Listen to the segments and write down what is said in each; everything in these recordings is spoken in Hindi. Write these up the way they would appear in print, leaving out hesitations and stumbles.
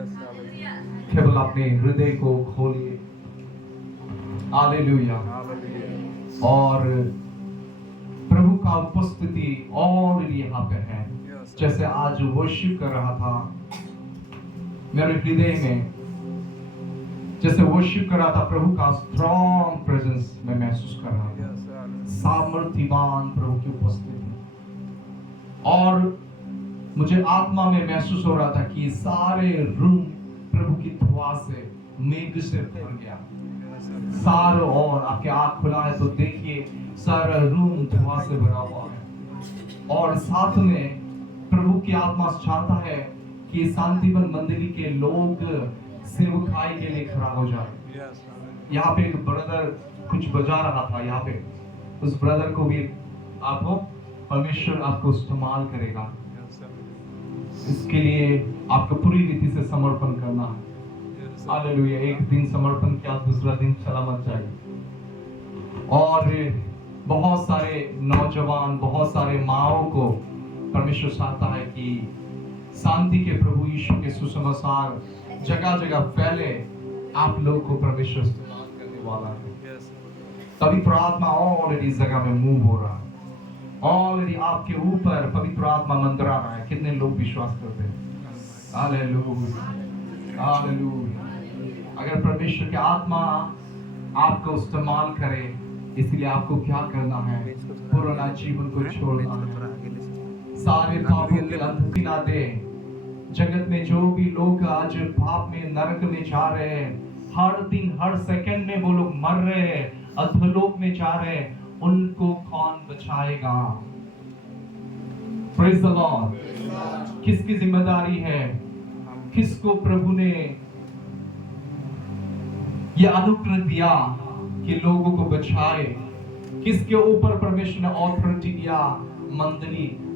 केवल अपने हृदय को खोलिए। हालेलुया। और प्रभु का उपस्थिति और यहाँ पे है। जैसे आज वर्शिप कर रहा था मेरे हृदय में, जैसे वर्शिप कर रहा था, प्रभु का स्ट्रॉन्ग प्रेजेंस में महसूस कर रहा था, सामर्थ्यवान प्रभु की उपस्थिति। और मुझे आत्मा में महसूस हो रहा था कि सारे रूम प्रभु की धुआं से, मेघ से भर गया। सारों ओर आपके आँख खुला है तो देखिए सारा रूम धुआं से भरा हुआ है। और साथ में प्रभु की आत्मा चाहता है कि शांतिवन मंदिर के लोग सेवकाई के लिए खड़ा हो जाए। यहाँ पे एक ब्रदर कुछ बजा रहा था, यहाँ पे उस ब्रदर को भी आपको परमेश्वर आपको इस्तेमाल करेगा। इसके लिए आपको पूरी रीति से समर्पण करना है। हालेलुया। एक दिन समर्पण किया, दूसरा दिन चला मत जाए। और बहुत सारे नौजवान, बहुत सारे माओ को परमेश्वर चाहता है कि शांति के प्रभु यीशु के सुसमाचार जगह जगह फैले। आप लोग को परमेश्वर इस्तेमाल करने वाला है। तभी प्रार्थना ऑलरेडी इस जगह में मूव हो रहा है। ऑलरेडी आपके ऊपर पवित्र आत्मा मंडरा रहा है। कितने लोग विश्वास करते हैं? Hallelujah, hallelujah. अगर परमेश्वर की आत्मा आपको इस्तेमाल करे, इसलिए आपको क्या करना है? पुराना जीवन को छोड़ना है। सारे पापों के अंत ना दे। जगत में जो भी लोग आज पाप में, नरक में जा रहे हैं, हर दिन हर सेकंड में वो लोग मर रहे हैं, अधोलोक में जा रहे हैं, उनको कौन बचाएगा? Praise the Lord. किसकी जिम्मेदारी है? किसको प्रभु ने यह अनुग्रह दिया कि लोगों को बचाए? किसके ऊपर परमेश्वर ने ऑथोरिटी दिया?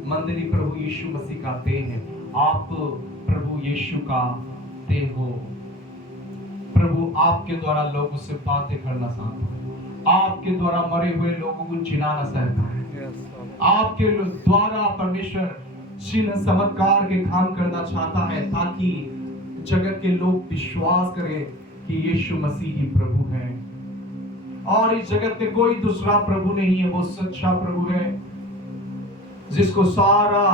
मंडली प्रभु यीशु मसीह का देह है। आप प्रभु यीशु का देह हो। प्रभु आपके द्वारा लोगों से बातें करना चाहता है। आपके द्वारा मरे हुए लोगों को जिलाना चाहता है। आपके द्वारा परमेश्वर चिन्ह चमत्कार के काम करना चाहता है, ताकि जगत के लोग विश्वास करें कि यीशु मसीह ही प्रभु है। और इस जगत में कोई दूसरा प्रभु नहीं है। वो सच्चा प्रभु है जिसको सारा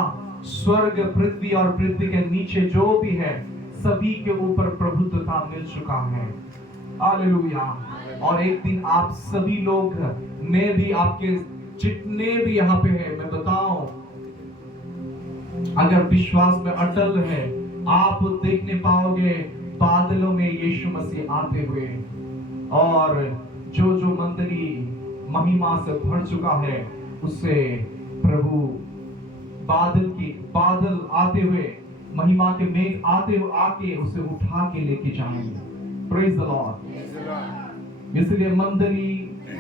स्वर्ग, पृथ्वी और पृथ्वी के नीचे जो भी है, सभी के ऊपर प्रभुत्वता मिल चुका है। हालेलुया। और एक दिन आप सभी लोग, मैं भी, आपके जितने भी यहाँ पे है, मैं बताऊं, अगर विश्वास में अटल है, आप देखने पाओगे बादलों में यीशु मसीह आते हुए। और जो जो मंदिरी महिमा से भर चुका है, उससे प्रभु बादल आते हुए, महिमा के मेघ आते हुए आके उसे उठा के लेके जाएंगे। Praise the Lord. इसलिए मंदिरी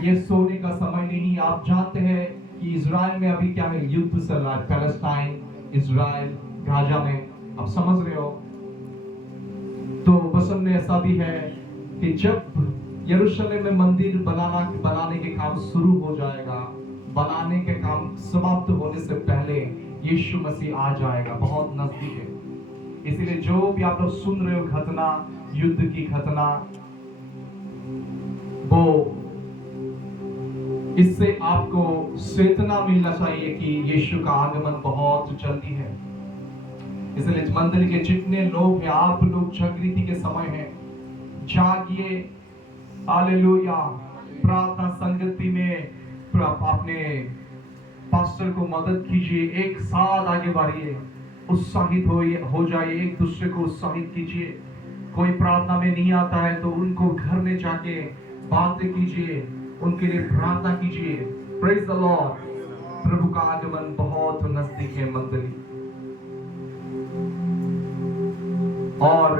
ये सोने का समय नहीं। आप जानते हैं कि इजराइल में अभी क्या है? युद्ध चल रहा है। पैलेस्टाइन, इजराइल, गाजा में। आप समझ रहे हो? तो वचन में ऐसा भी है कि जब यरूशलेम में मंदिर बनाने के काम शुरू हो जाएगा, बनाने के काम समाप्त होने से पहले यीशु मसीह आ जाएगा। बहुत नजदीक है। इसलिए जो भी आप लोग सुन रहे हो घटना, युद्ध की घटना, वो इससे आपको चेतना मिलना चाहिए कि यीशु का आगमन बहुत जल्दी है। इसलिए मंदिर के जितने लोग हैं, आप लोग जागृति के समय है, जागिए। हालेलुया। प्रार्थना संगति में अपने पास्टर को मदद कीजिए। एक साथ आगे बढ़िए, उत्साहित हो जाइए, एक दूसरे को उत्साहित कीजिए। कोई प्रार्थना में नहीं आता है तो उनको घर में जाके बातें कीजिए, उनके लिए प्रार्थना कीजिए। Praise the Lord. प्रभु का आगमन बहुत नजदीक है मंडली। और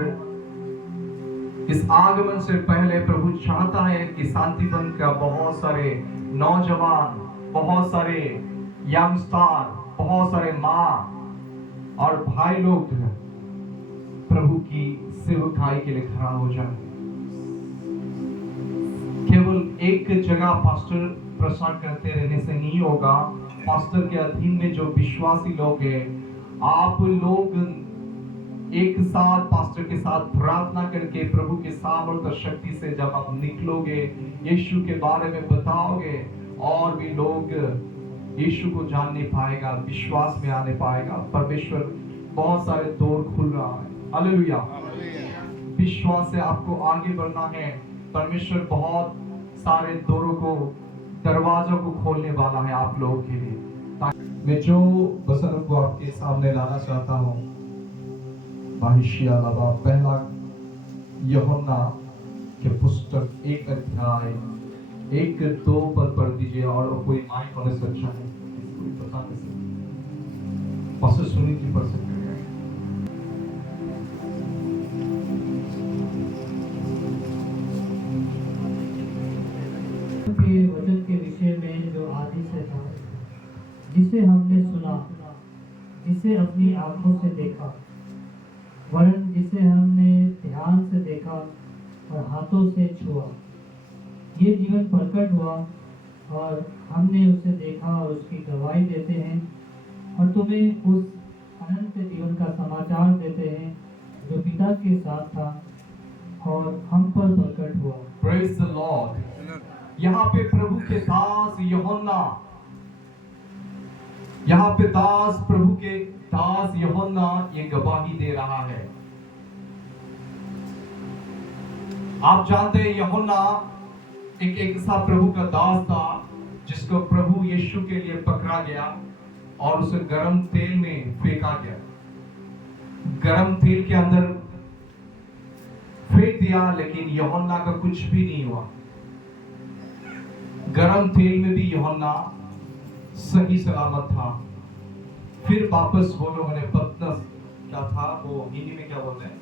इस आगमन से पहले प्रभु चाहता है कि शांतिवन का बहुत सारे नौजवान, बहुत सारे यंगस्टर, बहुत सारे माँ और भाई लोग प्रभु की सेवकाई के लिए खड़ा हो जाए। केवल एक जगह पास्टर प्रचार करते रहने से नहीं होगा। पास्टर के अधीन में जो विश्वासी लोग हैं, आप लोग एक साथ पास्टर के साथ प्रार्थना करके प्रभु के सामर्थ और शक्ति से जब आप निकलोगे, यीशु के बारे में बताओगे, और भी लोग यीशु को जान नहीं पाएगा, विश्वास में आने पाएगा। परमेश्वर बहुत सारे द्वार खुल रहा है। हालेलुया। विश्वास से आपको आगे बढ़ना है। परमेश्वर बहुत सारे द्वारों को, दरवाजों को खोलने वाला है आप लोगों के लिए। मैं जो वचन को आपके सामने लाना चाहता हूँ, पहला यूहन्ना के पुस्तक 1 अध्याय 1-2 पद पढ़ दीजिए। और कोई माइक होने से अच्छा है, कोई बता नहीं सकता, पास्टर सुनील जी पढ़ सकते हैं। के वचन के विषय में जो आदि से था, जिसे हमने सुना, जिसे अपनी आंखों से देखा, वरन जिसे हमने ध्यान से देखा और हाथों से छुआ, ये जीवन प्रकट हुआ और हमने उसे देखा और उसकी गवाही देते हैं और तुम्हें उस अनंत जीवन का समाचार देते हैं जो पिता के साथ था और हम पर प्रकट हुआ। Praise the Lord। यहाँ पे प्रभु के दास यूहन्ना, यहाँ पे प्रभु के दास यूहन्ना ये गवाही दे रहा है। आप जानते हैं यूहन्ना एक ऐसा प्रभु का दास था जिसको प्रभु यीशु के लिए पकड़ा गया और उसे गरम तेल में फेंका गया। गरम तेल के अंदर फेंक दिया, लेकिन यूहन्ना का कुछ भी नहीं हुआ। गरम तेल में भी यूहन्ना सही सलामत था। फिर वापस वो लोगों ने पतमस, क्या था वो हिंदी में क्या बोलते हैं,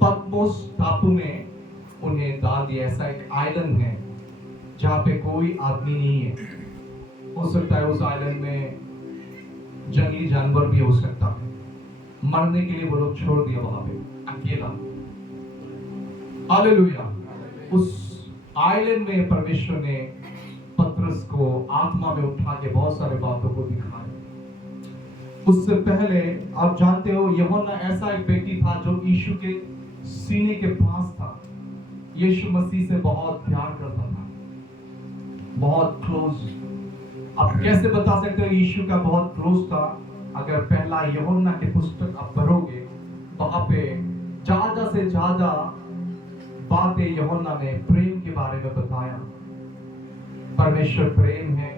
पतमोस टापू में उन्हें डाल दिया। ऐसा एक आइलैंड है जहाँ पे कोई आदमी नहीं है। हो सकता है उस आइलैंड में जंगली जानवर भी हो सकता है। मरने के लिए वो लोग छोड़ दिया वहां पे अकेला। हालेलुया। उस आइलैंड में परमेश्वर ने पतरस को आत्मा में उठा के बहुत सारे बातों को दिखाया। उससे पहले आप जानते हो यूहन्ना ऐसा एक व्यक्ति था जो यीशु के सीने के पास था। यीशु मसीह से बहुत प्यार करता था, बहुत क्लोज। आप कैसे बता सकते हो यीशु का बहुत क्लोज था? अगर पहला यूहन्ना की पुस्तक आप पढ़ोगे, वहां पे ज्यादा से ज्यादा बातें यूहन्ना ने प्रेम के बारे में बताया। परमेश्वर प्रेम है,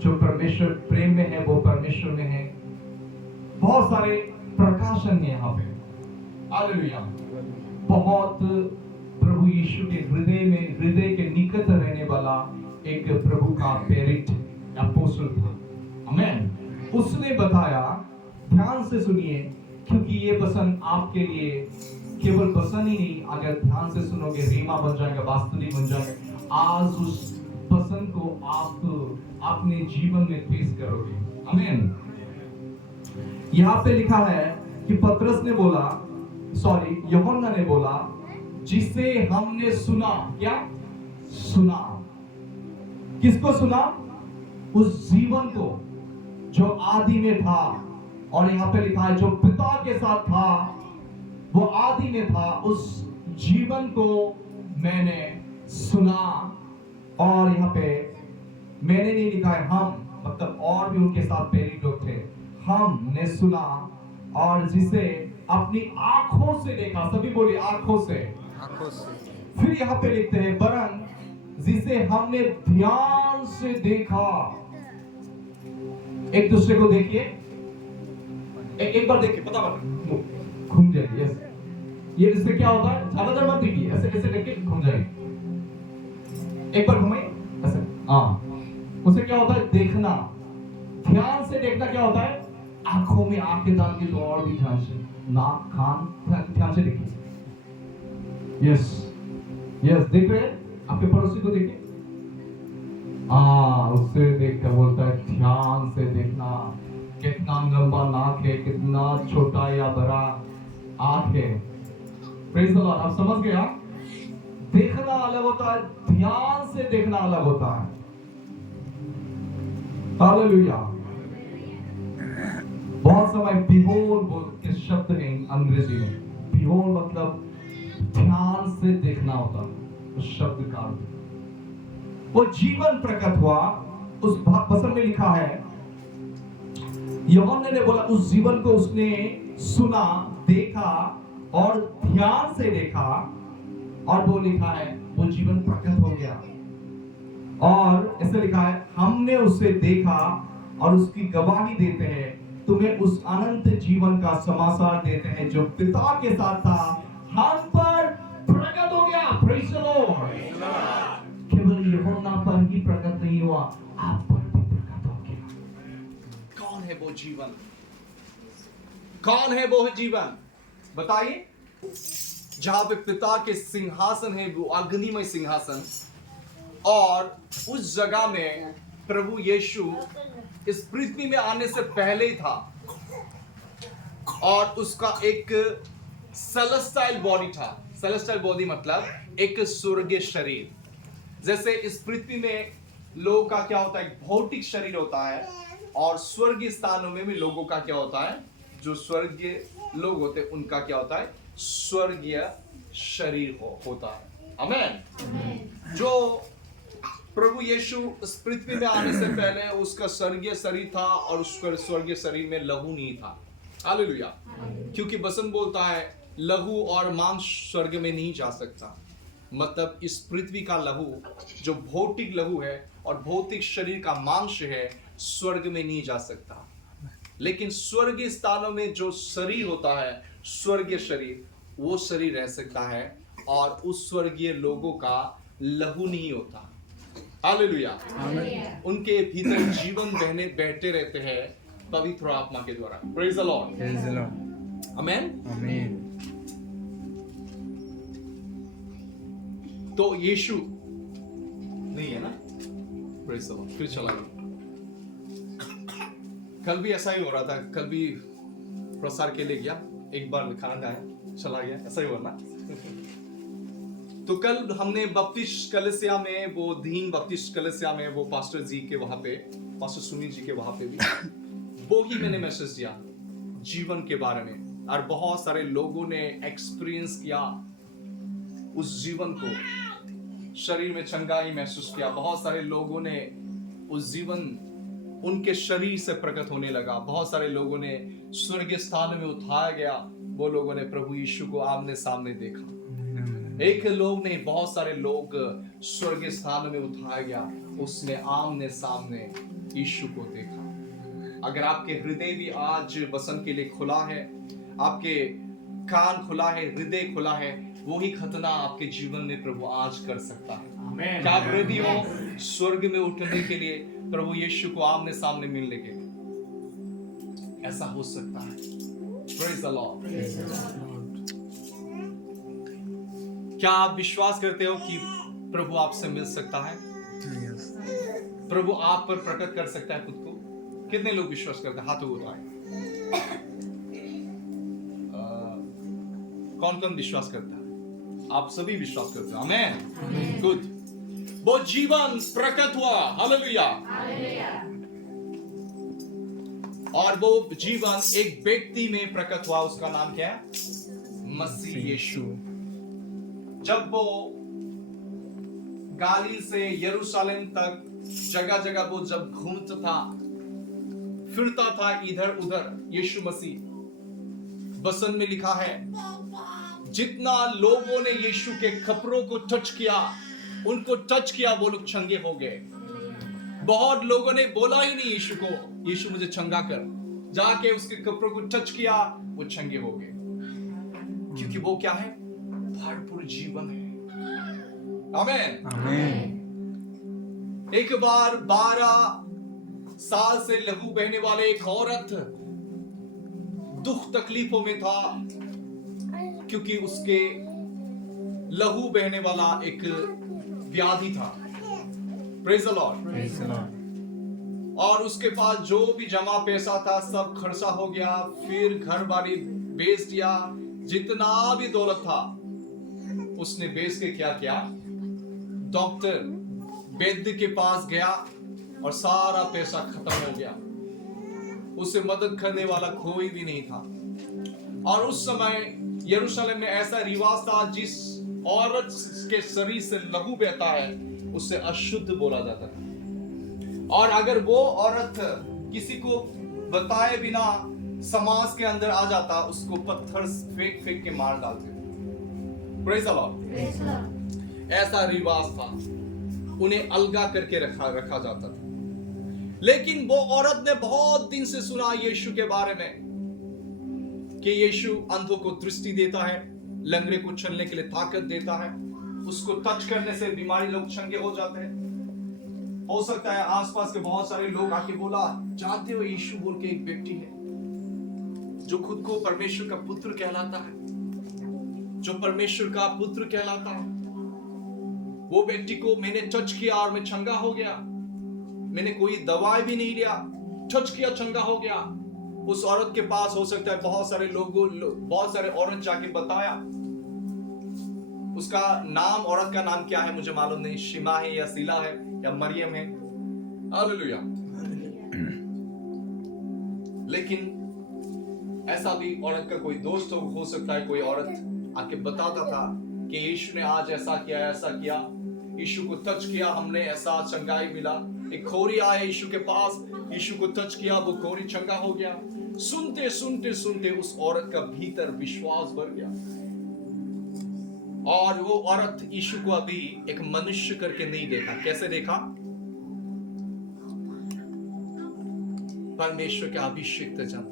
जो परमेश्वर प्रेम में है वो परमेश्वर में है। बहुत सारे प्रकाशन है यहाँ पे। हालेलुया। बहुत प्रभु यीशु के हृदय के निकट रहने वाला एक प्रभु का प्रेरित अपोस्तल था। आमीन। उसने बताया, ध्यान से सुनिए, क्योंकि ये वचन आपके लिए केवल वचन ही नहीं, अगर ध्यान से सुनोगे रीमा बन जाएगा, वास्तविक बन जाएगा। आज उस वचन को आप अपने जीवन में पेश करोगे। आमीन। यहाँ पे लिखा है कि पतरस ने बोला, यूहन्ना ने बोला, जिसे हमने सुना। क्या सुना? किसको सुना? उस जीवन को जो आदि में था। और यहाँ पे लिखा है जो पिता के साथ था वो आदि में था, उस जीवन को मैंने सुना। और यहाँ पे मैंने नहीं लिखा है हम, मतलब और भी उनके साथ प्रेरित लोग थे। हमने सुना और जिसे अपनी आंखों से देखा। सभी बोलिए आंखों से। फिर यहाँ पे लिखते हैं वरन जिसे हमने ध्यान से देखा। एक दूसरे को देखिए, एक बार देखिए, पता घूम जाएगी। यस, ये इससे क्या होता है, ज्यादातर मत देखिए, ऐसे ऐसे देखिए घूम जाएगी। एक बार घूमिए ऐसे। हाँ, उसे क्या होता है, देखना। ध्यान से देखना क्या होता है, आंखों में आंखें डाल के, तो और भी ध्यान से, नाक कान ध्यान से देखिए। यस यस, देख रहे हैं? आपके पड़ोसी को देखिए। उससे देखकर बोलता है ध्यान से देखना। कितना लंबा नाक है, कितना छोटा या बड़ा आंख है। Praise the Lord. आप समझ गया? देखना अलग होता है, ध्यान से देखना अलग होता है। हालेलुया। बहुत समय behold के शब्द हैं अंग्रेजी में। behold मतलब ध्यान से देखना होता है, उस शब्द का अर्थ। वो जीवन प्रकट हुआ, उस वचन में लिखा है, यूहन्ना ने बोला उस जीवन को उसने सुना, देखा और ध्यान से देखा, और वो लिखा है वो जीवन प्रकट हो गया। और ऐसे लिखा है हमने उसे देखा और उसकी गवाही देते हैं, तुम्हें उस अनंत जीवन का समाचार देते हैं जो पिता के साथ था, हम पर प्रकट हो गया। Praise the Lord. केवल यूहन्ना पर ही प्रकट नहीं हुआ, आप पर भी प्रकट हो गया। कौन है वो जीवन? कौन है वो जीवन? बताइए। जहां पे पिता के सिंहासन है, वो अग्निमय सिंहासन, और उस जगह में प्रभु यीशु इस पृथ्वी में आने से पहले ही था, और उसका एक सेलेस्टाइल बॉडी था। सेलेस्टाइल बॉडी मतलब एक स्वर्गीय शरीर। जैसे इस पृथ्वी में लोगों का क्या होता है, एक भौतिक शरीर होता है, और स्वर्गीय स्थानों में भी लोगों का क्या होता है, जो स्वर्गीय लोग होते हैं उनका क्या होता है, स्वर्गीय शरीर होता है। आमीन। जो प्रभु यीशु इस पृथ्वी में आने से पहले उसका स्वर्गीय शरीर था, और उसका स्वर्गीय शरीर में लहू नहीं था। हालेलुया। क्योंकि वचन बोलता है लहू और मांस स्वर्ग में नहीं जा सकता। मतलब इस पृथ्वी का लहू, जो भौतिक लहू है और भौतिक शरीर का मांस है, स्वर्ग में नहीं जा सकता। लेकिन स्वर्गीय स्थानों में जो शरीर होता है, स्वर्गीय शरीर, वो शरीर रह सकता है, और उस स्वर्गीय लोगों का लहू नहीं होता। हालेलुया। उनके भीतर जीवन बहते रहते हैं पवित्र आत्मा के द्वारा। Praise the Lord. आमीन। तो यीशु नहीं है ना, प्रेज़ द लॉर्ड। फिर चला गया। कल भी ऐसा ही हो रहा था, कल भी प्रसार के लिए गया, एक बार खाना खाया, चला गया, ऐसा ही हुआ ना। तो कल हमने बपतिस्म कलीसिया में, वो दीन बपतिस्म कलीसिया में, वो पास्टर जी के वहां पे, पास्टर सुनील जी के वहां पे भी वो ही मैंने मैसेज दिया जीवन के बारे में, और बहुत सारे लोगों ने एक्सपीरियंस किया उस जीवन को, शरीर में चंगाई महसूस किया। बहुत सारे लोगों ने उस जीवन उनके शरीर से प्रकट होने लगा। बहुत सारे लोगों ने स्वर्गीय स्थान में उठाया गया, वो लोगों ने प्रभु यीशु को आमने सामने देखा। एक लोग नहीं, बहुत सारे लोग स्वर्गीय स्थान में उठाया गया, उसने आमने सामने यीशु को देखा। अगर आपके हृदय भी आज वचन के लिए खुला है, आपके कान खुला है, हृदय खुला है, वही खतना आपके जीवन में प्रभु आज कर सकता है। क्या आप रेडी हो स्वर्ग में उठने के लिए, प्रभु यीशु को आमने सामने मिलने के लिए? ऐसा हो सकता है। Praise the Lord. क्या आप विश्वास करते हो कि प्रभु आपसे मिल सकता है? प्रभु आप पर प्रकट कर सकता है खुद को? कितने लोग विश्वास करते हैं? हाथों को उठाएं। कौन कौन विश्वास करता है? आप सभी विश्वास करते हो। आमीन। गुड। वो जीवन प्रकट हुआ। हालेलुया। और वो जीवन एक व्यक्ति में प्रकट हुआ, उसका नाम क्या है? मसीह यीशु। जब वो गालिल से यरूशलेम तक जगह जगह वो जब घूमता था, फिरता था इधर उधर, यीशु मसीह, वचन में लिखा है जितना लोगों ने यीशु के कपड़ों को टच किया, उनको टच किया, वो लोग चंगे हो गए। बहुत लोगों ने बोला ही नहीं यीशु को, यीशु मुझे चंगा कर, जाके उसके कपड़ों को टच किया, वो चंगे हो गए। क्योंकि वो क्या है? भरपूर जीवन है। आमीन। एक बार 12 साल से लहू बहने वाले एक औरत दुख तकलीफों में था, क्योंकि उसके लहू बहने वाला एक व्याधि था। Praise the Lord. और उसके पास जो भी जमा पैसा था सब खर्चा हो गया, फिर घर बारी बेच दिया, जितना भी दौलत था उसने बेच के क्या किया? डॉक्टर वैद्य के पास गया और सारा पैसा खत्म हो गया। उसे मदद करने वाला कोई भी नहीं था। और उस समय यरूशलेम में ऐसा रिवाज था, जिस औरत के शरीर से लहू बहता है उसे अशुद्ध बोला जाता था। और अगर वो औरत किसी को बताए बिना समाज के अंदर आ जाता, उसको पत्थर फेंक फेंक के मार डालते थे। Praise the Lord। ऐसा रिवाज था, उन्हें अलगा करके रखा जाता था। लेकिन वो औरत ने बहुत दिन से सुना यीशु के बारे में कि यीशु अंधों को दृष्टि देता है, लंगड़े को चलने के लिए ताकत देता है, उसको टच करने से बीमारी लोग चंगे हो जाते हैं। हो सकता है आसपास के बहुत सारे लोग आके बोला, जानते हो यीशु बोल के एक व्यक्ति है जो खुद को परमेश्वर का पुत्र कहलाता है, जो परमेश्वर का पुत्र कहलाता है। वो व्यक्ति को मैंने टच किया और मैं चंगा हो गया, मैंने कोई दवाई भी नहीं लिया, टच किया चंगा हो गया। उस औरत के पास हो सकता है बहुत सारे औरत जाके बताया। उसका नाम, औरत का नाम क्या है मुझे मालूम नहीं, शिमा है या सीला है या मरियम है। हालेलुया। लेकिन ऐसा भी औरत का कोई दोस्त हो सकता है, कोई औरत आके बताता था कि यीशु ने आज ऐसा किया, यीशु को टच किया, हमने ऐसा चंगाई मिला। एक खोरी आया यीशु के पास, यीशु को टच किया, वो खोरी चंगा हो गया। सुनते सुनते सुनते उस औरत का भीतर विश्वास बढ़ गया, और वो औरत यीशु को अभी एक मनुष्य करके नहीं देखा। कैसे देखा? परमेश्वर के अभिषेक जन।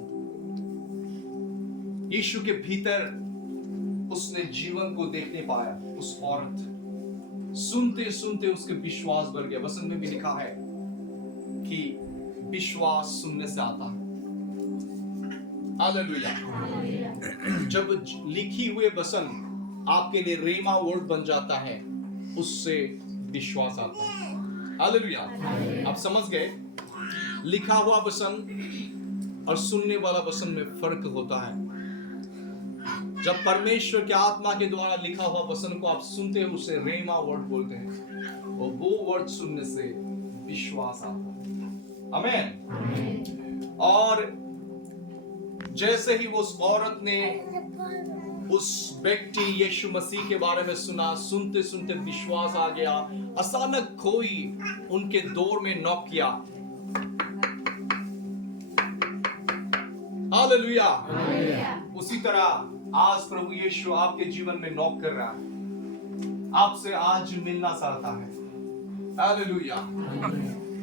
यीशु के भीतर उसने जीवन को देखने पाया। उस औरत सुनते सुनते उसके विश्वास बढ़ गया। वचन में भी लिखा है कि विश्वास सुनने से आता है। हालेलुया। जब लिखी हुए वचन आपके लिए रेमा वर्ड बन जाता है, उससे विश्वास आता है। हालेलुया। आप समझ गए? लिखा हुआ वचन और सुनने वाला वचन में फर्क होता है। जब परमेश्वर के आत्मा के द्वारा लिखा हुआ वचन को आप सुनते हो, उसे रेमा वर्ड बोलते हैं, और वो वर्ड सुनने से विश्वास आता है। आमीन। और जैसे ही उस औरत ने उस व्यक्ति यीशु मसीह के बारे में सुना, सुनते सुनते विश्वास आ गया। अचानक कोई उनके दौर में नॉक किया। हालेलुया। उसी तरह आज प्रभु यीशु आपके जीवन में नॉक कर रहा है, आपसे आज मिलना चाहता है। हालेलुया।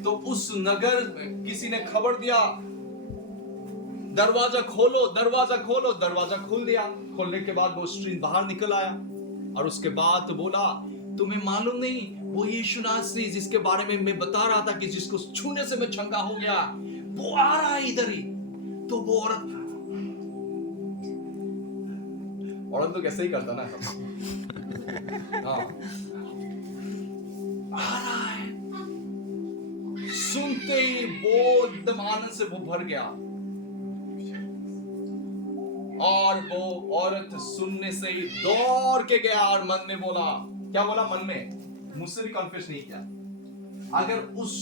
तो उस नगर में किसी ने खबर दिया, दरवाजा खोलो, दरवाजा खोलो। दरवाजा खोल दिया। खोलने के बाद वो स्त्री बाहर निकल आया, और उसके बाद बोला, तुम्हें मालूम नहीं वो यीशु नासरी जिसके बारे में मैं बता रहा था कि जिसको छूने से मैं चंगा हो गया, वो आ रहा है इधर ही। तो वो औरत तो कैसे ही करता ना, हाँ, आ रहा है। सुनते ही वो एकदम आनंद से वो भर गया, और वो औरत सुनने से ही दौड़ के गया और मन में बोला, क्या बोला मन में? मुझसे भी कन्फेस नहीं किया। अगर उस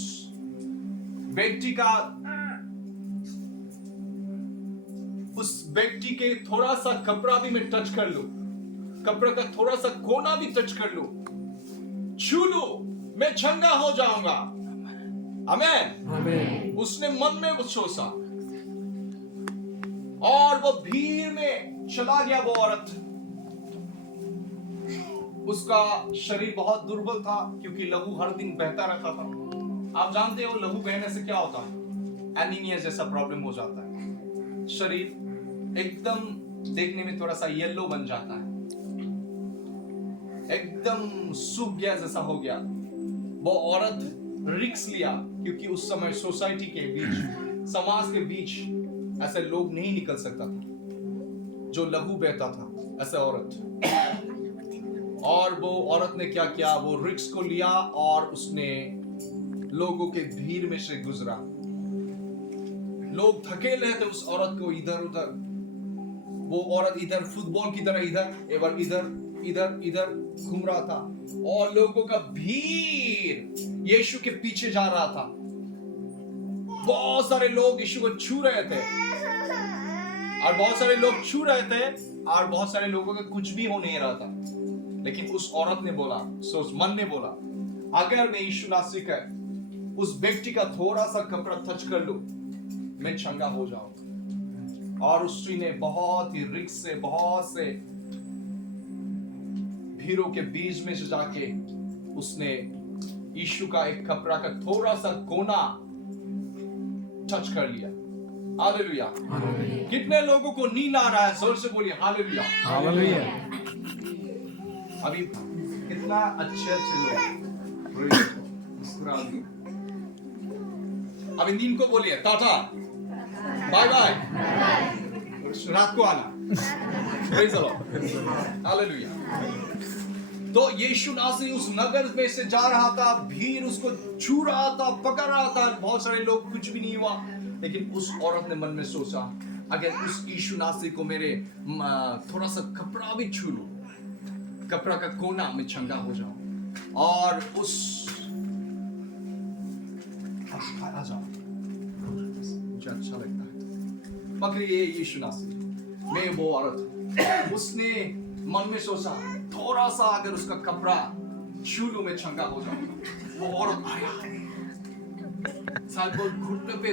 व्यक्ति के थोड़ा सा कपड़ा भी मैं टच कर लूं, कपड़ा का थोड़ा सा कोना भी टच कर लूं, छू लूं, मैं चंगा हो जाऊंगा। आमीन। उसने मन में वो सोचा, और वो भीड़ में चला गया। वो औरत, उसका शरीर बहुत दुर्बल था, क्योंकि लहू हर दिन बहता रहता था। आप जानते हो लहू बहने से क्या होता है? एनीमिया जैसा प्रॉब्लम हो जाता है। शरीर एकदम देखने में थोड़ा सा येलो बन जाता है, एकदम सूख गया जैसा हो गया। वो औरत रिस्क लिया, क्योंकि उस समय सोसाइटी के बीच, समाज के बीच ऐसे लोग नहीं निकल सकता था जो लहू बहता था, ऐसा औरत। और वो औरत ने क्या किया? वो रिस्क को लिया और उसने लोगों के भीड़ में से गुजरा। लोग थके रहते उस औरत को इधर उधर। वो औरत इधर फुटबॉल की तरह इधर इधर इधर घूम रहा था, और लोगों का भीड़ यीशु के पीछे जा रहा था। बहुत सारे लोग यीशु को छू रहे थे और बहुत सारे लोग छू रहे थे और बहुत सारे लोगों का कुछ भी हो नहीं रहा था, लेकिन उस औरत ने बोला, उस मन ने बोला, अगर मैं यीशु नासरी का उस व्यक्ति का थोड़ा सा कपड़ा टच कर लूं, मैं चंगा हो जाऊं। और उस स्त्री ने बहुत ही रिस्क से, बहुत से भीड़ों के बीच में से जाके उसने यीशु का एक कपड़ा का थोड़ा सा कोना टच कर लिया। हालेलुया। कितने लोगों को नींद आ रहा है? जोर से बोलिए हालेलुया। हालेलुया। अभी कितना अच्छे लोग मुस्कुरा दिए। अभी नींद को बोलिए टाटा, बाय बाय, रात को आना। Praise the Lord. हालेलुया। तो यीशु नासरी उस नगर में से जा रहा था, भीड़ उसको छू रहा था, पकड़ रहा था, बहुत सारे लोग, कुछ भी नहीं हुआ। लेकिन उस औरत ने मन में सोचा, अगर उस यीशु नासरी को मेरे थोड़ा सा कपड़ा भी छू लूं, कपड़ा का कोना, में चंगा हो जाऊं। और उस आ जाओ, मुझे अच्छा लगता है। पकड़िए यीशु नासरी, मैं वो औरत, उसने मन में सोचा, थोड़ा सा अगर उसका कपड़ा छू लूं, मैं चंगा हो जाऊंगा। वो औरत आया, शायद वो घुटने पे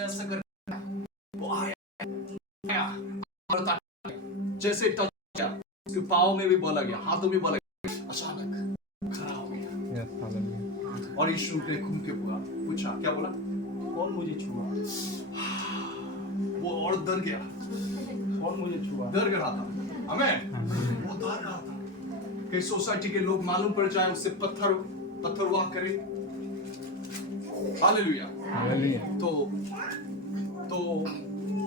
ऐसा कर, वो आया और जैसे टच किया, उसके पाँव में भी बोला गया, हाथों में बोला गया, अचानक खड़ा हो गया। और यीशु ने घूम के पूछा, क्या बोला? कौन मुझे छुआ? वो औरत डर गया, कौन मुझे छुआ? डर रहा था। आमीन। वो डर रहा था कि सोसाइटी के लोग मालूम पड़ जाए, उससे पत्थर वाह करे। हालेलुया। तो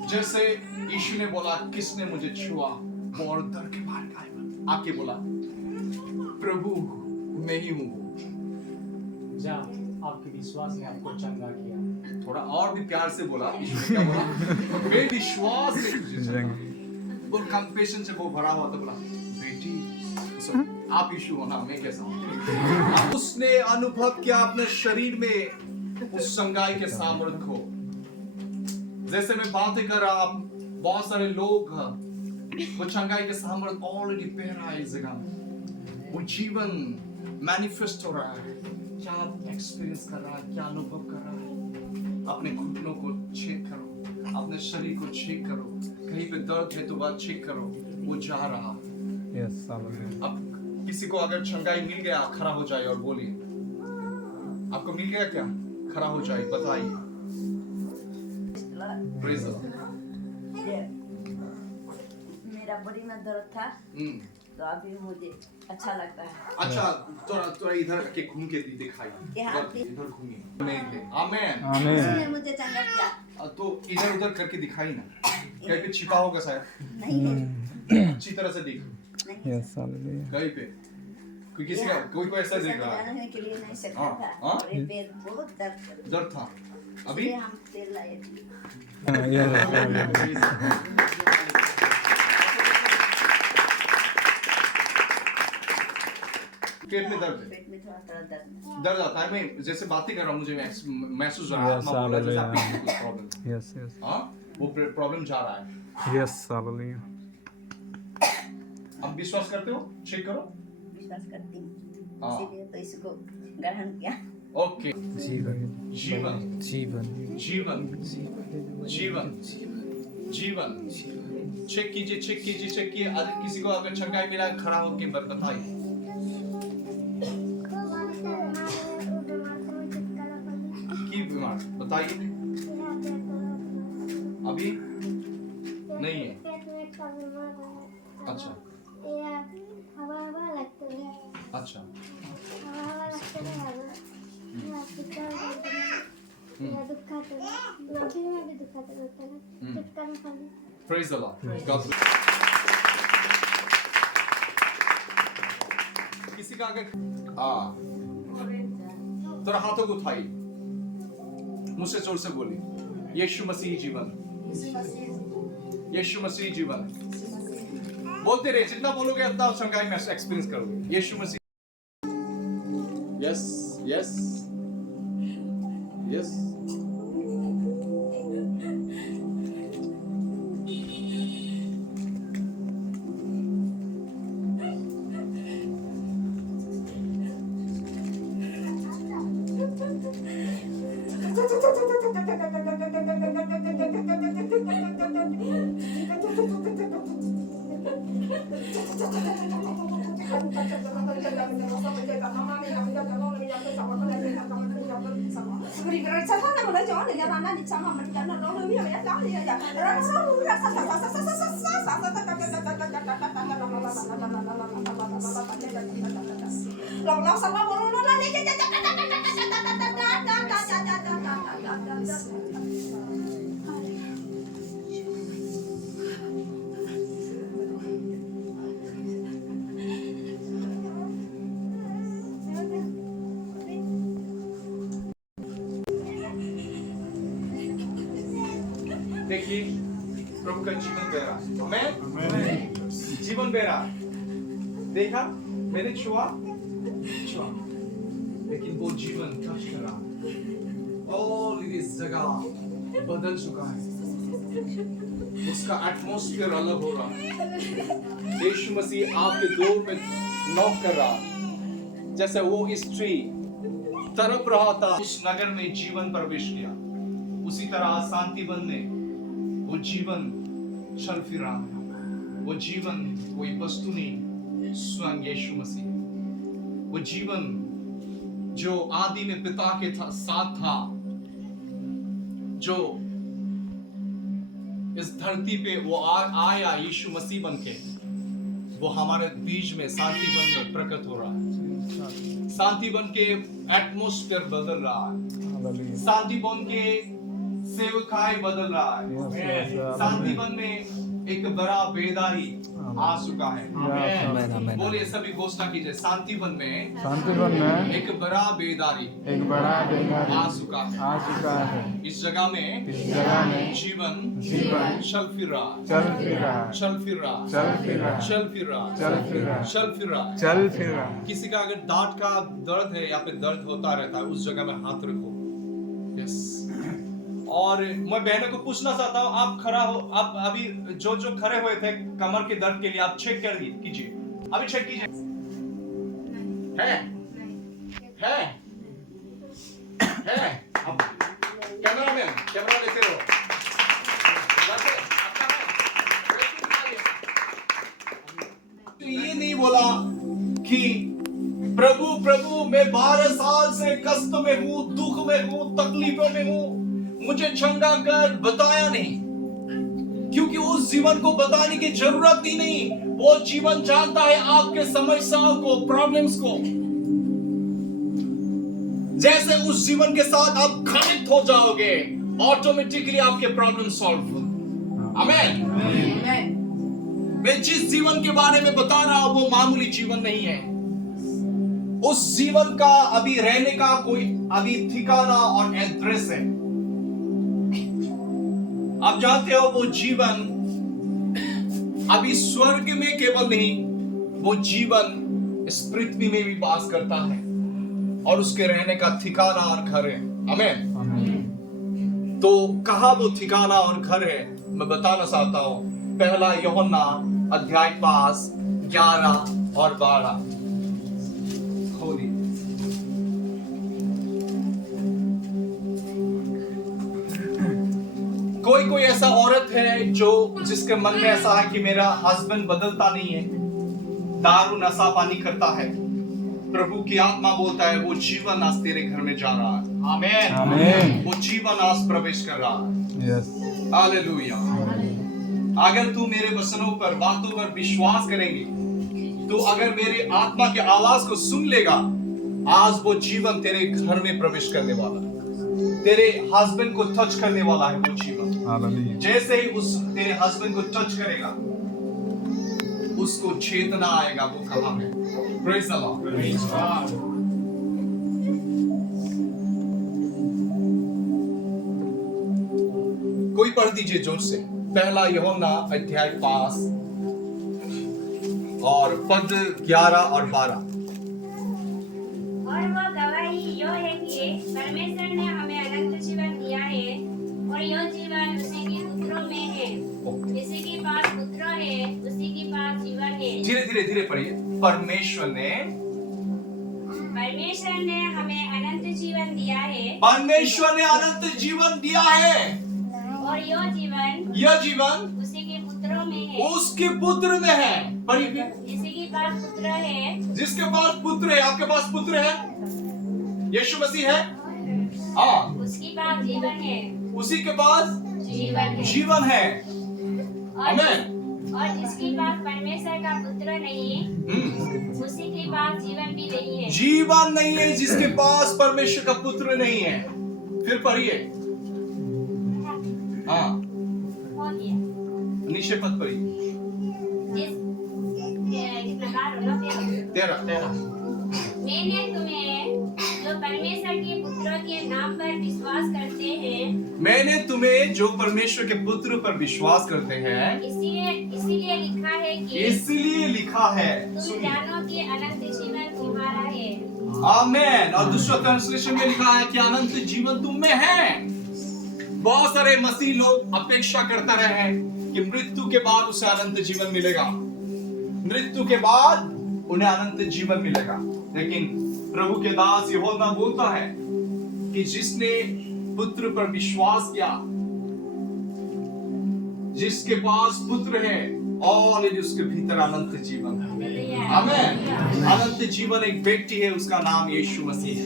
जैसे यीशु ने बोला, किसने मुझे छुआ, वो औरत डर के बाहर आके बोला, प्रभु मैं ही हूँ। जा, आपके विश्वास ने आपको चंगा किया। थोड़ा और भी प्यार से बोला, यीशु ने क्या बोला? मैं विश्वास से तुझे चंगा। वो कंपैशन से वो भरा हुआ था, बोला, बेटी आप यीशु हो ना, मैं कैसा हूँ? उसने अनुभव किया अपने शरीर में उस चंगाई के सामर्थ को। जैसे मैं बातें कर रहा, बहुत सारे लोग वो चंगाई के सामर्थ ऑलरेडी पह रहा है इस जगह में। वो जीवन मैनिफेस्ट हो रहा है। क्या एक्सपीरियंस कर रहा है, क्या अनुभव कर रहा है? अपने घुटनों को चेक करो, अपने शरीर को चेक करो, कहीं पे दर्द है तो बात चेक करो, वो जा रहा है। अब किसी को अगर चंगाई मिल गया, खड़ा हो जाए और बोलिए, आपको मिल गया क्या? खड़ा हो जाए, बताइए। Praise the Lord. मेरा बड़ी में दर्द था, तो अभी मुझे अच्छा लगता है। अच्छा, थोड़ा इधर के घूम के दिखाइए, इधर घूमिए। आमीन। उसने मुझे चंगा किया। तो इधर उधर करके दिखाई ना, कहीं पे छिपा होगा शायद, नहीं अच्छी तरह से दिख, यस हालेलुया। कहीं पे किसी का कोई ऐसा देख रहा है। जाने के लिए नहीं सकता हाँ, था, हाँ। और ये पैर बहुत दर्द था अभी। इसलिए हम तेल लाए थे। पेट में दर्द है, पेट में थोड़ा दर्द। दर्द आता है। मैं जैसे बातें कर रहा हूँ, मुझे महसूस हो रहा है, आत्मा बोल रहा है जैसे आपके अंदर कुछ प्रॉब्लम है। यस यस हाँ, वो प्रॉब्लम जा रहा है। Yes hallelujah. अब विश्वास करते हो? चेक करो। विश्वास करती हूँ, हाँ। इसीलिए तो इसको ग्रहण किया। ओके। जीवन जीवन जीवन जीवन जीवन जीवन। चेक कीजिए, चेक कीजिए, चेक कीजिए। अगर किसी को अगर चंगाई मिला, खड़ा होकर बताइए। की बीमार बताइए। अभी नहीं है। अच्छा अच्छा। Praise the Lord. God bless. किसी का अगर थोड़ा हाथों को उठाइए, मुझसे जोर से बोलिए, यीशु मसीह जीवन, यीशु मसीह जीवन। बोलते रहे, जितना बोलोगे उतना चंगाई में एक्सपीरियंस करोगे। यीशु मसीह। यस यस यस देखिए प्रभु का जीवन बह रहा। आमेन। जीवन बह रहा। देखा मैंने छुआ लेकिन वो जीवन टच कर रहा और इस जगह बदल चुका है। उसका एटमॉस्फेयर अलग हो रहा है। यीशु मसीह आपके डोर में नॉक कर रहा। जैसे वो स्त्री तड़प रहा था उस नगर में जीवन प्रवेश किया, उसी तरह शांति वन में वो जीवन चल फिर रहा है। वो जीवन कोई वस्तु नहीं, स्वयं यीशु मसीह। वो जीवन जो आदि में पिता के साथ था, जो इस धरती पे वो आया यीशु मसीह बन के, वो हमारे बीच में शांति बन में प्रकट हो रहा है। शांति बन के एटमॉस्फेयर बदल रहा है। शांति बन के सेवकाई बदल रहा है। शांति बन में एक बड़ा बेदारी आ चुका है। बोलिए सभी घोषणा कीजिए, शांति वन में एक बड़ा बेदारी आ चुका है। इस जगह में जीवन चल फिर रहा। किसी का अगर दांत का दर्द है या फिर दर्द होता रहता है, उस जगह में हाथ रखो। यस। और मैं बहनों को पूछना चाहता हूँ, आप खड़ा हो, आप अभी जो खड़े हुए थे कमर के दर्द के लिए, आप चेक कर कीजिए, अभी चेक कीजिए। है अब कैमरा लेते रहो। तो ये नहीं बोला कि प्रभु मैं 12 साल से कष्ट में हूँ, दुख में हूँ, तकलीफों में हूँ, मुझे चंगा कर, बताया नहीं। क्योंकि उस जीवन को बताने की जरूरत ही नहीं। वो जीवन जानता है आपके समस्याओं को, प्रॉब्लम्स को। जैसे उस जीवन के साथ आप कनेक्ट हो जाओगे, ऑटोमेटिकली आपके प्रॉब्लम सॉल्व हो। आमीन। मैं जिस जीवन के बारे में बता रहा हूं वो मामूली जीवन नहीं है। उस जीवन का अभी रहने का कोई अभी ठिकाना और एड्रेस है। आप जानते हो वो जीवन अभी स्वर्ग में केवल नहीं, वो जीवन इस पृथ्वी में भी वास करता है और उसके रहने का ठिकाना और घर है। आमीन। तो कहां वो ठिकाना और घर है मैं बताना चाहता हूं। पहला यूहन्ना अध्याय 5, 11 और 12। खोलिए। कोई ऐसा औरत है जो जिसके मन में ऐसा है कि मेरा हस्बैंड बदलता नहीं है, दारू नशा पानी करता है। प्रभु की आत्मा बोलता है वो जीवन आज तेरे घर में जा रहा है। आमीन। वो जीवन आज प्रवेश कर रहा है। यस। हालेलुया। अगर तू मेरे वचनों पर, बातों पर विश्वास करेंगे, तो अगर मेरे आत्मा के आवाज को सुन लेगा, आज वो जीवन तेरे घर में प्रवेश करने वाला है। तेरे हस्बैंड को टच करने वाला है वो जीवन। जैसे ही उस तेरे हस्बैंड को टच करेगा, उसको चेतना आएगा वो कहां है। Praise the Lord. कोई पढ़ दीजिए जोर से। पहला यूहन्ना अध्याय 5 और पद 11 और 12। और वो गवाही यो है कि परमेश्वर ने हमें अलग किसी के पास पुत्र है उसी के पास जीवन है। धीरे धीरे धीरे पढ़िए। परमेश्वर ने हमें अनंत जीवन दिया है। परमेश्वर ने अनंत जीवन दिया है और यह जीवन उसी के पुत्रों में है। उसके पुत्र में है। पढ़िए। किसी के पास पुत्र है, जिसके पास पुत्र है, आपके पास पुत्र है, यीशु मसीह है, हाँ, उसके पास जीवन है। उसी के पास जीवन है। आमेन। और जिसके पास परमेश्वर का पुत्र नहीं उसी के पास जीवन भी नहीं है। जीवन नहीं है जिसके पास परमेश्वर का पुत्र नहीं है। फिर पढ़िए। हाँ, हो गया। नीचे पद पढ़िए। तेरह। मैंने तुम्हें जो परमेश्वर के पुत्र के नाम पर विश्वास करते हैं, मैंने तुम्हें जो परमेश्वर के पुत्र पर विश्वास करते हैं इसीलिए लिखा है कि तुम जानो कि अनंत जीवन तुम्हारा है। आमेन। और दूसरा ट्रांसलेशन में लिखा है कि अनंत जीवन तुम में है। बहुत सारे मसीह लोग अपेक्षा करते रहे हैं कि मृत्यु के बाद उसे अनंत जीवन मिलेगा, मृत्यु के बाद उन्हें अनंत जीवन मिलेगा। लेकिन प्रभु के दास यूहन्ना बोलता है कि जिसने पुत्र पर विश्वास किया, जिसके पास पुत्र है, ऑलरेडी उसके भीतर अनंत जीवन है। आमेन। अनंत जीवन एक व्यक्ति है, उसका नाम यीशु मसीह है।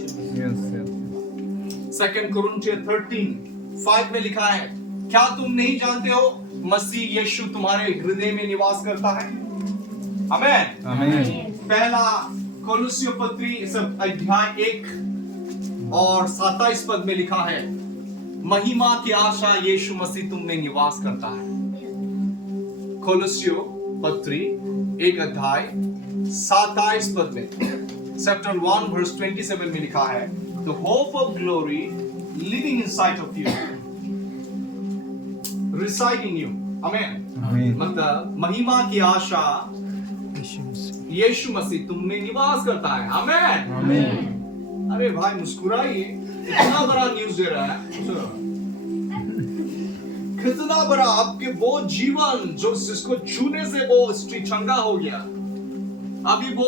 2 कोरिन्थियंस 13:5 में लिखा है, क्या तुम नहीं जानते हो मसीह यीशु तुम्हारे हृदय में निवास करता है। आमेन। आमीन। पहला कोलोसियों पत्री अध्याय 1 और 27 पद में लिखा है, महिमा की आशा यीशु मसीह तुम में निवास करता है। कोलोसियों पत्री 1 अध्याय 27 पद में, चैप्टर 1 वर्स 27 में लिखा है, the hope of glory living inside of you, reside in you. आमीन। मतलब महिमा की आशा यीशु मसीह तुम में निवास करता है। आमीन। अरे भाई मुस्कुराइए, इतना बड़ा न्यूज़ दे रहा है। कितना बड़ा आपके वो जीवन जो जिसको छूने से वो स्त्री चंगा हो गया, अभी वो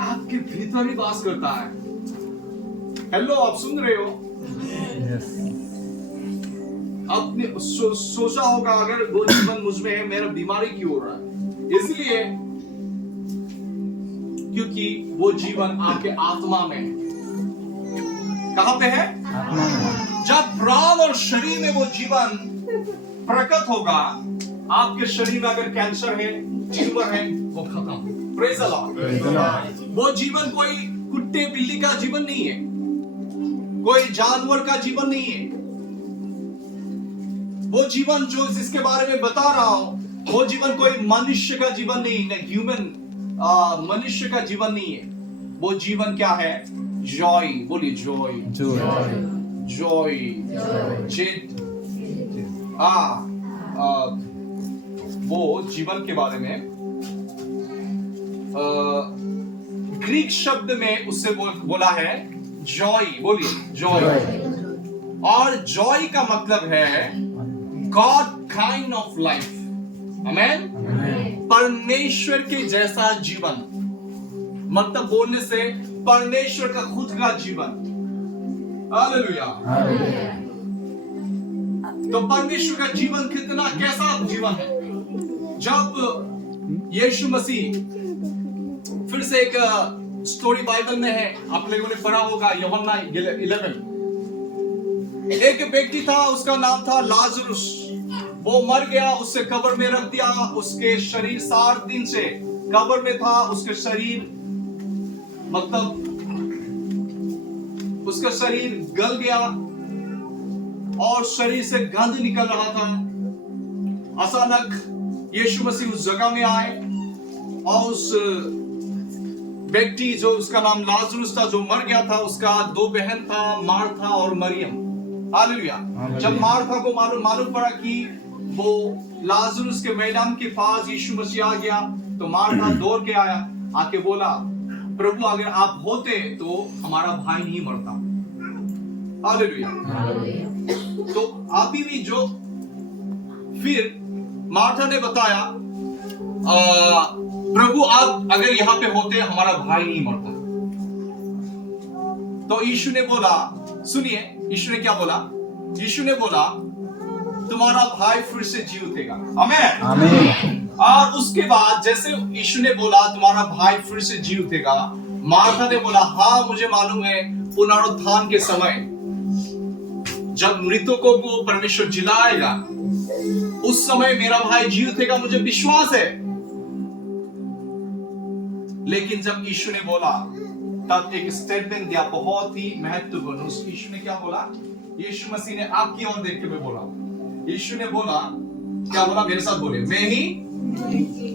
आपके भीतर ही वास करता है। हेलो, आप सुन रहे हो? आपने सोचा होगा अगर वो जीवन मुझ में है, मेरा बीमारी क्यों हो रहा है? इसलिए क्योंकि वो जीवन आपके आत्मा में है। कहां पे है? जब प्राण और शरीर में वो जीवन प्रकट होगा, आपके शरीर में अगर कैंसर है, ट्यूमर है, वो खत्म। Praise the Lord. वो जीवन कोई कुत्ते बिल्ली का जीवन नहीं है, कोई जानवर का जीवन नहीं है। वो जीवन जो जिसके बारे में बता रहा हूं, वो जीवन कोई मनुष्य का जीवन नहीं है, ह्यूमन मनुष्य का जीवन नहीं है। वो जीवन क्या है? जॉय। बोलिए जॉय। जॉय। वो जीवन के बारे में ग्रीक शब्द में उससे बोला है जॉय। बोलिए जॉय। और जॉय का मतलब है गॉड काइंड ऑफ लाइफ। आमेन। परमेश्वर के जैसा जीवन, मतलब बोलने से परमेश्वर का खुद का जीवन। हालेलुया। तो परमेश्वर का जीवन कितना कैसा जीवन है? जब यीशु मसीह, फिर से एक स्टोरी बाइबल में है, आप लोगों ने पढ़ा होगा, यूहन्ना 11। एक व्यक्ति था, उसका नाम था लाजरुस। वो मर गया, उससे कब्र में रख दिया। उसके शरीर 7 दिन से कब्र में था। उसके शरीर मतलब उसका शरीर गल गया और शरीर से गंध निकल रहा था। अचानक यीशु मसीह उस जगह में आए और उस व्यक्ति जो उसका नाम लाजरुस था, जो मर गया था, उसका 2 बहन था, मार्था और मरियम। हालेलुया। जब मार्था को मालूम पड़ा कि वो लाजरुस के मैदान के पास यीशु मसीह आ गया, तो मार्था दौड़ के आया, आके बोला, प्रभु अगर आप होते तो हमारा भाई नहीं मरता। हालेलुया। तो अभी भी जो फिर मार्था ने बताया प्रभु आप अगर यहाँ पे होते हमारा भाई नहीं मरता। तो यीशु ने बोला, सुनिए यीशु ने क्या बोला, यीशु ने बोला तुम्हारा भाई फिर से जी उठेगा। आमीन आमीन। और उसके बाद जैसे यीशु ने बोला तुम्हारा भाई फिर से जी उठेगा, मार्था ने बोला हाँ मुझे मालूम है पुनरुत्थान के समय जब मृतकों को परमेश्वर जिलाएगा उस समय मेरा भाई जी उठेगा, मुझे विश्वास है। लेकिन जब यीशु ने बोला तब एक स्टेटमेंट दिया बहुत ही महत्वपूर्ण। उस यीशु ने क्या बोला, यीशु मसीह ने आपकी ओर देख के हुए बोला, यीशु ने बोला क्या बोला, मेरे साथ बोले, मैं ही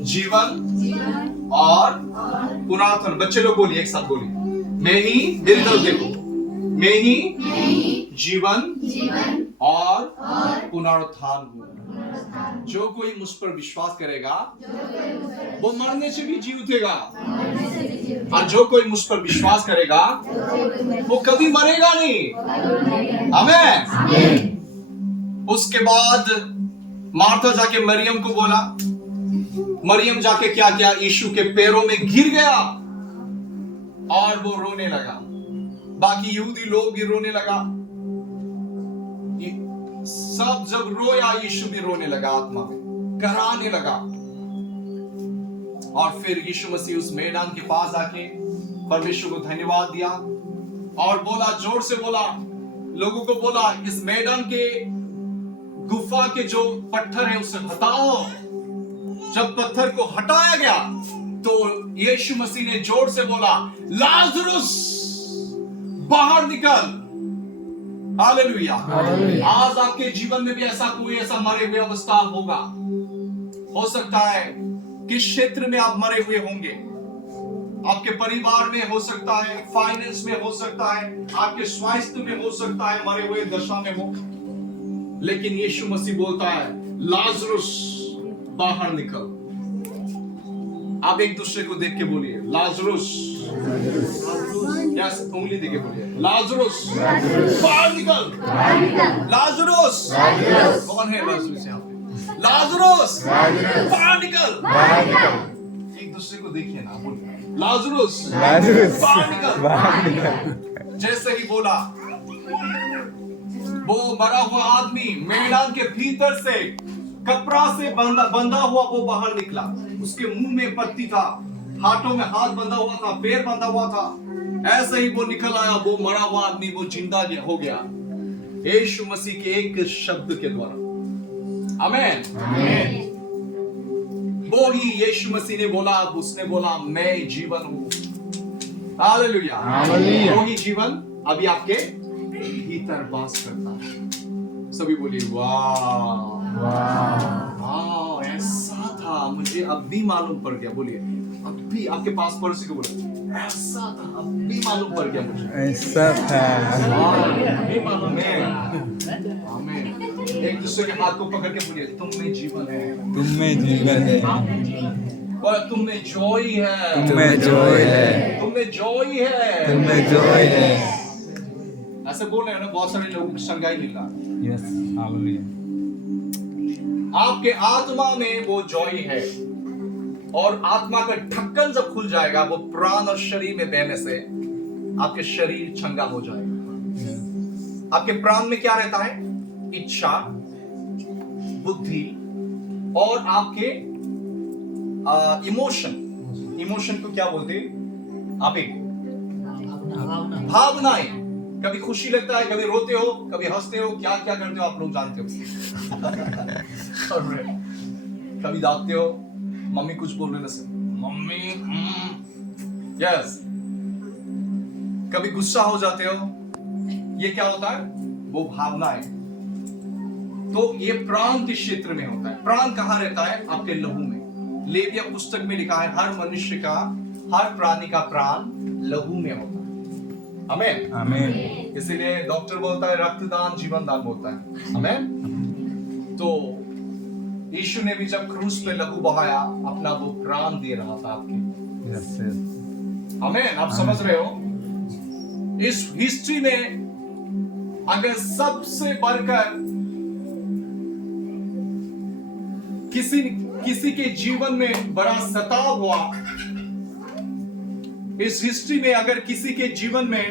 जीवन और पुनरुत्थान। बच्चे लोग बोलिए एक साथ बोलिए, मैं ही, मेरी तरफ देखो, मैं ही जीवन और पुनरुत्थान हूँ। जो कोई मुझ पर विश्वास करेगा वो मरने से भी जी उठेगा, और जो कोई मुझ पर विश्वास करेगा वो कभी मरेगा नहीं। आमीन। उसके बाद मार्था जाके मरियम को बोला, मरियम जाके क्या किया, यीशु के पैरों में गिर गया और वो रोने लगा। बाकी यहूदी लोग भी रोने लगा, सब जब रोया यीशु भी रोने लगा, आत्मा में कराने लगा। और फिर यीशु मसीह उस मैदान के पास आके परमेश्वर को धन्यवाद दिया और बोला, जोर से बोला, लोगों को बोला इस मैदान के गुफा के जो पत्थर है उसे हटाओ। जब पत्थर को हटाया गया तो यीशु मसीह ने जोर से बोला, लाजरुस बाहर निकल। हालेलुया। आज आपके जीवन में भी ऐसा कोई ऐसा मरे हुए अवस्था होगा, हो सकता है किस क्षेत्र में आप मरे हुए होंगे, आपके परिवार में हो सकता है, फाइनेंस में हो सकता है, आपके स्वास्थ्य में हो सकता है, मरे हुए दशा में हो। लेकिन यीशु मसीह बोलता है, लाजरुस बाहर निकल। आप एक दूसरे को देख के बोलिए, लाजरुस। यस, उंगली देके बोलिए, लाजरुस बाहर निकल। लाजरुस, कौन है लाजरुस यहाँ पे? लाजरुस बाहर निकल। एक दूसरे को देखिए ना, बोलिए लाजरुस बाहर निकल। जैसे ही बोला वो मरा हुआ आदमी मैदान के भीतर से कपड़ा से बंधा हुआ वो बाहर निकला। उसके मुंह में पत्ती था, हाथों में हाथ बंधा हुआ था, पैर बंधा हुआ था। ऐसे ही वो निकल आया, वो मरा हुआ आदमी वो जिंदा हो गया यीशु मसीह के एक शब्द के द्वारा। आमीन। वो ही यीशु मसीह ने बोला, उसने बोला मैं जीवन हूँ। हालेलुया। वो ही जीवन अभी आपके भीतर वास करता है। सभी बोलिए वाह वाह, ऐसा था, मुझे अब भी मालूम पड़ गया। बोलिए अब भी, आपके पास पड़ोसी को बोले ऐसा था, अब भी मालूम पड़ गया मुझे, ऐसा था, अभी मालूम है। आमीन। एक दूसरे के हाथ को पकड़ के बोलिए, तुम में जीवन है, तुम में जीवन है, और तुम में जॉय है, तुम में जॉय है, तुम में जॉय है, तुम में जॉय है। ऐसे बोल रहे हैं ना, बहुत सारे लोग संगाई मिल रहा है। Yes, hallelujah. आपके आत्मा में वो जॉय है, और आत्मा का ढक्कन जब खुल जाएगा वो प्राण और शरीर में बहने से आपके शरीर चंगा हो जाएगा। आपके प्राण में क्या रहता है? इच्छा, बुद्धि और आपके इमोशन। इमोशन को क्या बोलते हैं? आवेग, भावनाएं। कभी खुशी लगता है, कभी रोते हो, कभी हंसते हो, क्या क्या करते हो आप लोग जानते हो। कभी दागते हो, मम्मी कुछ बोल रहे से मम्मी, यस। कभी गुस्सा हो जाते हो, ये क्या होता है? वो भावनाएं। तो ये प्राण के क्षेत्र में होता है। प्राण कहाँ रहता है? आपके लहू में। लेविया पुस्तक में लिखा है हर मनुष्य का, हर प्राणी का प्राण लहू में होता है। आमीन। आमीन। इसीलिए डॉक्टर बोलता है रक्तदान जीवन दान बोलता है। आमीन। तो यीशु ने भी जब क्रूस पे लहू बहाया, अपना वो प्राण दे रहा था आपके। आमीन। आप समझ रहे हो? इस हिस्ट्री में अगर सबसे बढ़कर किसी के जीवन में बड़ा सताव हुआ, इस हिस्ट्री में अगर किसी के जीवन में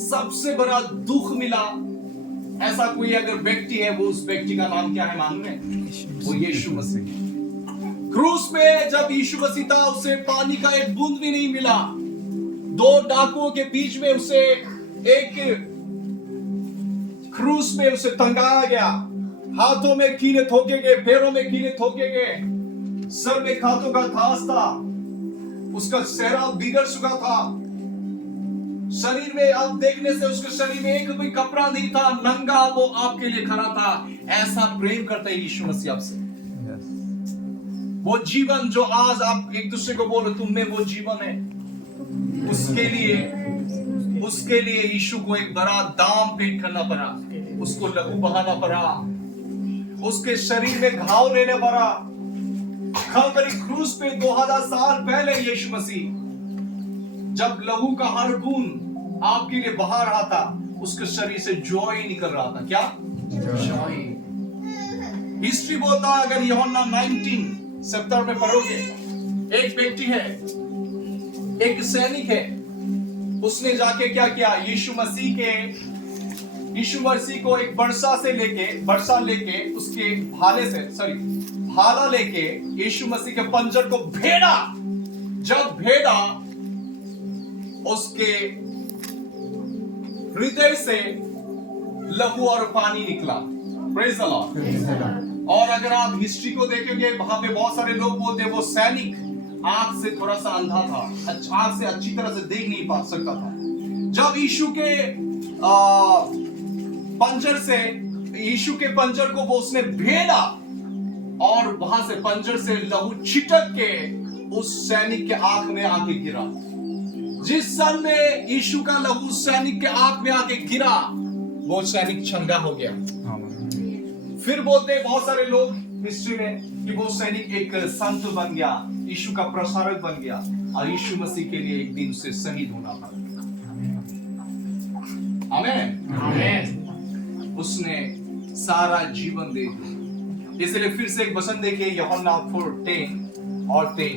सबसे बड़ा दुख मिला, ऐसा कोई अगर व्यक्ति है, वो उस व्यक्ति का नाम क्या है मालूम है? वो यीशु मसीह। क्रूस पे जब यीशु मसीह था, उसे पानी का एक बूंद भी नहीं मिला। 2 डाकुओं के बीच में उसे एक क्रूस में उसे टंगाया गया। हाथों में कीले ठोके गए, पैरों में कीले ठोके गए, सर में खातों का घास था, उसका चेहरा बिगड़ चुका था। शरीर में आप देखने से उसके शरीर में एक भी कपड़ा नहीं था, नंगा वो आपके लिए खड़ा था। ऐसा प्रेम करता है यीशु मसीह आपसे। वो जीवन जो आज आप एक दूसरे को बोलो तुम में वो जीवन है, उसके लिए यीशु को एक बड़ा दाम पे करना पड़ा, उसको लहू बहाना पड़ा, उसके शरीर में घाव लेने पड़ा। कलवरी क्रूस पे 2000 साल पहले यीशु मसीह जब लहू का हर बूंद आपके लिए बहा रहा था, उसके शरीर से जॉय निकल रहा था। क्या जॉय? हिस्ट्री बोलता है, अगर यूहन्ना 19 70 में पढ़ोगे, एक व्यक्ति है, एक सैनिक है, उसने जाके क्या किया? यीशु मसीह को एक बरसा लेके उसके भाला लेके यीशु मसीह के पंजर को भेड़ा। जब भेड़ा, उसके हृदय से लहू और पानी निकला। Praise the Lord. और अगर आप हिस्ट्री को देखेंगे, वहां पे बहुत सारे लोग बोलते हैं वो सैनिक आंख से थोड़ा सा अंधा था, आंख से अच्छी तरह से देख नहीं पा सकता था। जब यीशु के पंजर को वो उसने भेड़ा, और वहां से पंजर से लहू छिटक के उस सैनिक के आंख में आके गिरा। जिस सन में यीशु का लहू सैनिक के आंख में आके गिरा, वो सैनिक चंगा हो गया। फिर बोलते हैं बहुत सारे लोग हिस्ट्री में कि वो सैनिक एक संत बन गया, यीशु का प्रसारक बन गया, और यीशु मसीह के लिए एक दिन उसे शहीद होना पड़ा। आमीन। उसने सारा जीवन दे दिया। इसलिए फिर से एक वचन देखिए, यूहन्ना 4:10 और 3।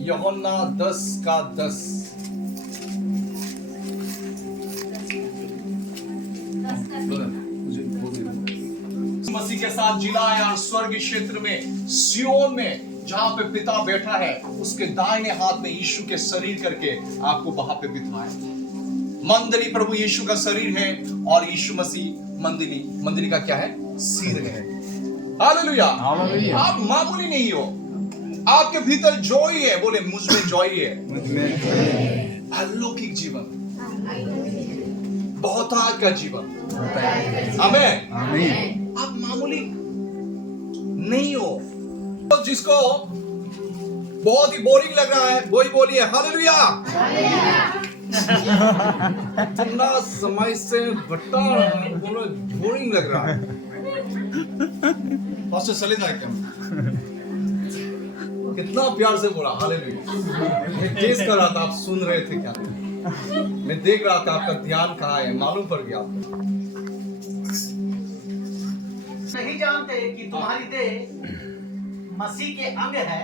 यूहन्ना 10:10। मसीह के साथ जिलाया और स्वर्ग क्षेत्र में सियोन में जहां पे पिता बैठा है, उसके दाहिने हाथ में यीशु के शरीर करके आपको वहां पे बिठाया। मंदिरी प्रभु यीशु का शरीर है, और यीशु मसीह मंदिरी का क्या है? सिर है। हालेलुया। आप मामूली नहीं हो, आपके भीतर जॉय है। बोले मुझ में जॉय है, अलौकिक जीवन, बहुतायत का जीवन। आमीन। आप मामूली नहीं हो। तो जिसको बहुत ही बोरिंग लग रहा है, वही बोलिए हालेलुया। इतना समय से बता रहा है, बोलो बोरिंग लग रहा है। पास्टर चले जाए क्या? कितना प्यार से बोला हालेलुया। मैं टेस्ट कर रहा था, आप सुन रहे थे क्या? मैं देख रहा था आपका ध्यान कहाँ है, मालूम पड़ गया आपको। नहीं जानते कि तुम्हारी देह मसीह के अंग है,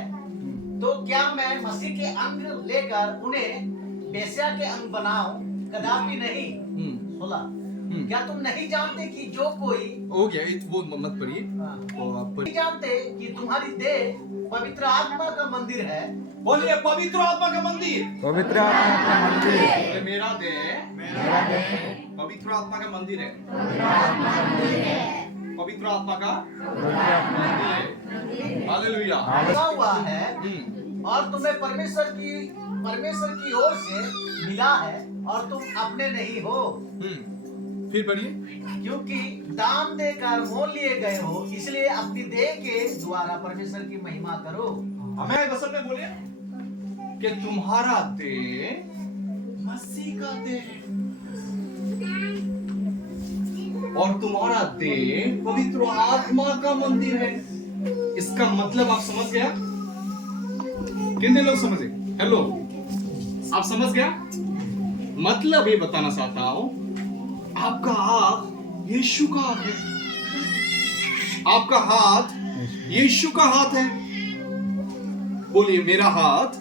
तो क्या मैं मसीह के अंग लेकर उन्हें बेस्या के अंग बनाऊं? कदापि नहीं। 16। क्या तुम नहीं जानते कि जो कोई हो गया, वो मत पढ़िए। नहीं जानते कि तुम्हारी देह पवित्र आत्मा का मंदिर है। बोलिए पवित्र आत्मा का मंदिर। पवित्र आत्मा का मंदिर। मेरा देह पवित्र आत्मा का मंदिर है। पवित्र आत्मा का मंदिर है। हालेलुया। हुआ है और तुम्हें परमेश्वर की ओर से मिला है, और तुम अपने नहीं हो। फिर पढ़िए। क्योंकि दाम देकर मोल लिए गए हो, इसलिए अपनी देह के द्वारा परमेश्वर की महिमा करो। हमें वचन में बोले कि तुम्हारा देह मसीह का देह है। और तुम्हारा देह पवित्र आत्मा का मंदिर है। इसका मतलब आप समझ गया? कितने लोग समझे? हेलो, आप समझ गया? मतलब ये बताना चाहता हूं, आपका हाथ यीशु का हाथ है। आपका हाथ यीशु का हाथ है। बोलिए, मेरा हाथ